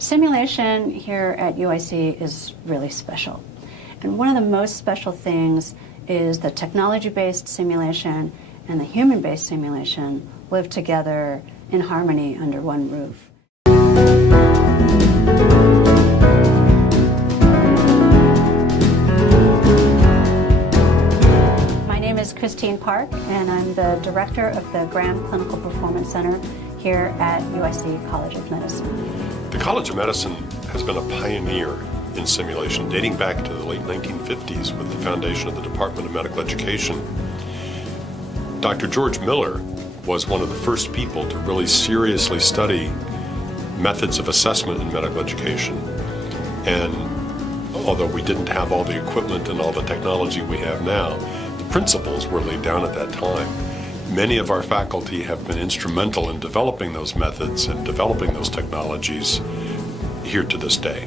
Simulation here at UIC is really special. And one of the most special things is that technology-based simulation and the human-based simulation live together in harmony under one roof. My name is Christine Park, and I'm the director of the Graham Clinical Performance Center here at UIC College of Medicine. The College of Medicine has been a pioneer in simulation dating back to the late 1950s with the foundation of the Department of Medical Education. Dr. George Miller was one of the first people to really seriously study methods of assessment in medical education. And although we didn't have all the equipment and all the technology we have now, the principles were laid down at that time. Many of our faculty have been instrumental in developing those methods and developing those technologies here to this day.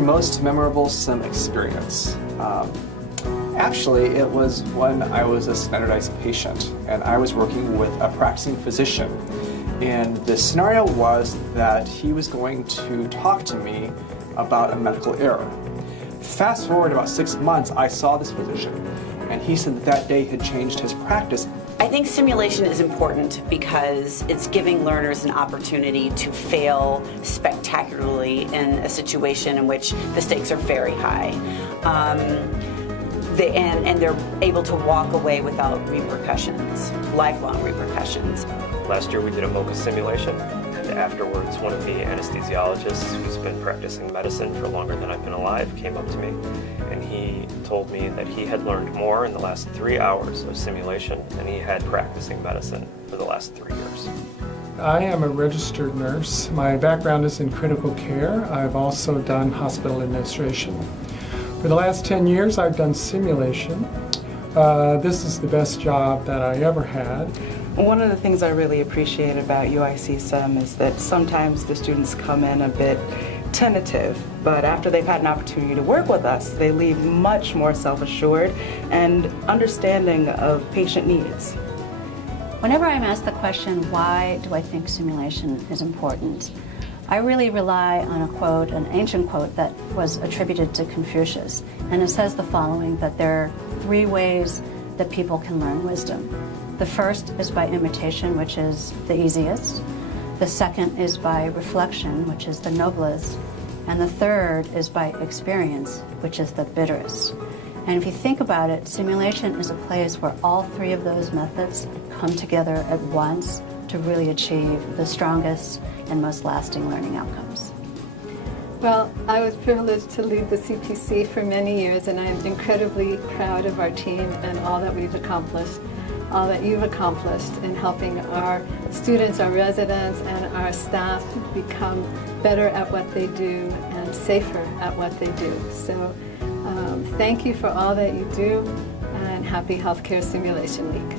Most memorable sim experience. Actually, it was when I was a standardized patient and I was working with a practicing physician. And the scenario was that he was going to talk to me about a medical error. Fast forward about 6 months, I saw this physician, and he said that day had changed his practice. I think simulation is important because it's giving learners an opportunity to fail spectacularly in a situation in which the stakes are very high. And they're able to walk away without repercussions, lifelong repercussions. Last year we did a MOCA simulation, and afterwards one of the anesthesiologists who's been practicing medicine for longer than I've been alive came up to me, and he told me that he had learned more in the last 3 hours of simulation than he had practicing medicine for the last 3 years. I am a registered nurse. My background is in critical care. I've also done hospital administration. For the last 10 years I've done simulation. This is the best job that I ever had. One of the things I really appreciate about UIC Sim is that sometimes the students come in a bit tentative, but after they've had an opportunity to work with us, they leave much more self-assured and understanding of patient needs. Whenever I'm asked the question, why do I think simulation is important, I really rely on a quote, an ancient quote that was attributed to Confucius, and it says the following, that there are 3 ways that people can learn wisdom. The first is by imitation, which is the easiest. The second is by reflection, which is the noblest. And the third is by experience, which is the bitterest. And if you think about it, simulation is a place where all 3 of those methods come together at once to really achieve the strongest and most lasting learning outcomes. Well, I was privileged to lead the CPC for many years, and I'm incredibly proud of our team and all that we've accomplished, all that you've accomplished in helping our students, our residents, and our staff become better at what they do and safer at what they do. So thank you for all that you do, and happy Healthcare Simulation Week.